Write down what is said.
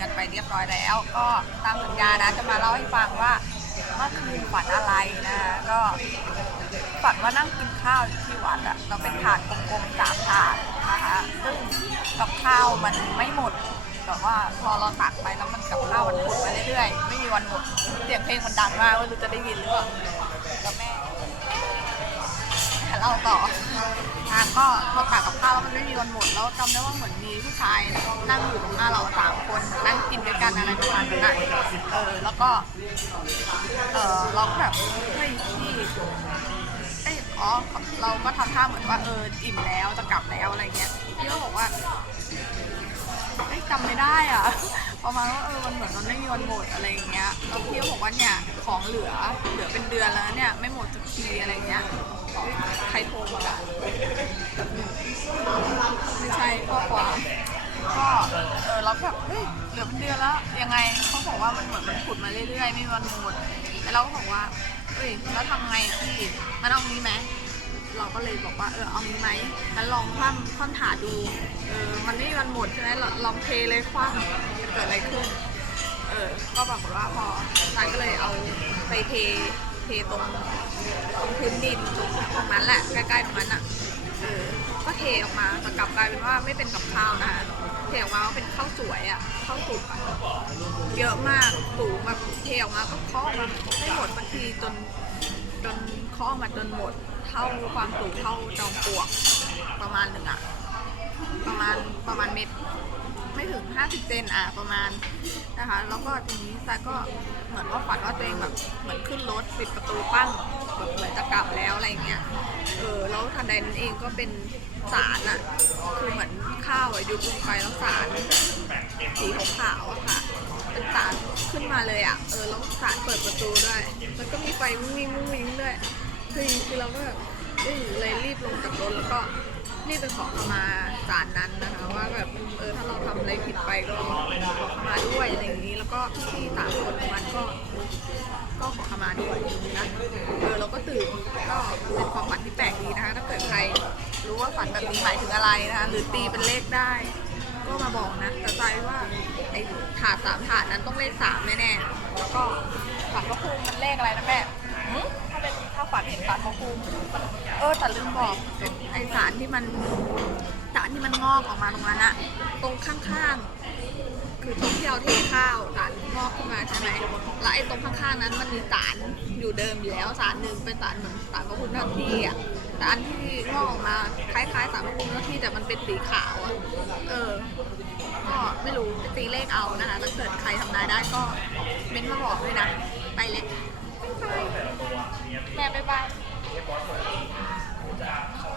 กันไปเรียบร้อยแล้ว ก็ตามสัญญานะจะมาเล่าให้ฟังว่าเมื่อคืนฝันอะไรนะก็ฝันว่านั่งกินข้าวอยู่ที่วัดอะเราเป็นถาดกลมๆสามถาดนะคะซึ่งกับข้าวมันไม่หมดแบบว่าพอเราตักไปแล้วมันกับข้าวมันผุดไปเรื่อยๆไม่มีวันหมดเสียงเพลงมันดังมากไม่รู้จะได้ยินหรือเปล่ากับแม่ เราต่อทางก็พอตักกับข้าวแล้วมันไม่มีวันหมดแล้วจำได้ว่าเหมือนมีผู้ชายนั่งอยู่ตรงหน้าเราสามคนนั่งกินด้วยกันอะไรประมาณนั้นอะเออแล้วก็เออเราก็แบบเฮ้ยพี่เอ้ยอ๋อเราก็ทำท่าเหมือนว่าเอออิ่มแล้วจะกลับแล้วอะไรเงี้ยพี่ก็บอกว่าเอ้ยจำไม่ได้อะ ประมาณว่าเออมันเหมือนมันไม่มีวันหมดอะไรอย่างเงี้ยแล้วพี่ก็บอกว่าเนี่ยของเหลือเหลือเป็นเดือนแล้วเนี่ยไม่หมดสักทีอะไรเงี้ย ใครโทรมาอะไม่ใช่ข้อความก็เออเราแบบเฮ้ยเหลือเป็นเดือนแล้วยังไงเขาบอกว่ามันเหมือนมันขุดมาเรื่อยๆ ไม่มีวันหมดแล้วเราก็บอกว่าเอ้ยแล้วทำไงพี่มันเอางี้ไหมเราก็เลยบอกว่าเออเอางี้ไหมงั้นลองคว่ำคว่ำถาดดูเออมันไม่มีวันหมดใช่ไหมลองเทเลยคว่ำจะเกิดอะไรขึ้นเออก็ปรากฏว่าพอตายก็เลยเอาไปเท เทตรงตรงพื้นดินตรงตรงนั้นแหละใกล้ๆตรงนั้นอะเออก็เทออกมาแต่กลับกลายเป็นว่าไม่เป็นกับข้าวนะคะเทออกมาว่าเป็นข้าวสวยอะข้าวสุกอะเยอะมากสูงแบบเทออกมาก็เคาะมาไม่หมดบางทีจนจนเคาะมาจนหมด เท่าความสูงเท่าจอมปลวกประมาณหนึ่งอะประมาณประมาณเม็ด ไม่ถึง 50 เซนอะประมาณนะคะ แล้วก็ทีนี้ซาก็เหมือนว่าฝันว่าตัวเองแบบเหมือนขึ้นรถปิดประตูปั้งแบบเหมือนจะกลับแล้วอะไรเงี้ย เออแล้วทันใดนั้นเองก็เป็นสารอะคือเหมือนข้าวอะยุบลงไปแล้วสารสีขาวๆอะค่ะ เป็นสารขึ้นมาเลยอะ เออแล้วสารเปิดประตูด้วย แล้วก็มีไฟมุ้งมิ้งมุ้งมิ้งด้วย คือคือเราก็แบบเอ้ยเลยรีบลงจากรถแล้วก็รีบไปขอขมา สารนั้นนะคะว่าแบบเออถ้าเราทำอะไรผิดไปก็ขอขมาด้วยอะไรอย่างนี้ แล้วก็พี่ๆสามคนมันก็ ก็ขอขมาด้วยนะเออเราก็ตื่นก็เป็นความฝันที่แปลกดีนะคะถ้าเกิดใครรู้ว่าฝันแบบนี้หมายถึงอะไรนะคะหรือตีเป็นเลขได้ ก็มาบอกนะแต่ใจว่าไอ้ถาดสามถาดนั้นต้องเลขสามแน่ๆแล้วก็ฝันพระภูมิมันเลขอะไรนะแม่หึถ้าเป็นถ้าฝันเห็นฝันพระภูมิมัน เออแต่ลืมบอกไอสารที่มันสารที่มันงอกออกมาตรงนั้นอะตรงข้างๆ คือที่เราเทข้าวสารงอกขึ้นมาใช่ไหมแล้วไอตรงข้างๆนั้นมันมีสารอยู่เดิมอยู่แล้วสารหนึ่งเป็นสารเหมือนสารพระคุณเจ้าที่อะแต่อันที่งอกออกมาคล้ายๆสารพระคุณเจ้าที่แต่มันเป็นสีขาวอะเออก็ไม่รู้ตีเลขเอานะคะถ้าเกิดใครทำนายได้ก็เม้นมาบอกด้วยนะ ไปเลยไปไปแม่ไปไ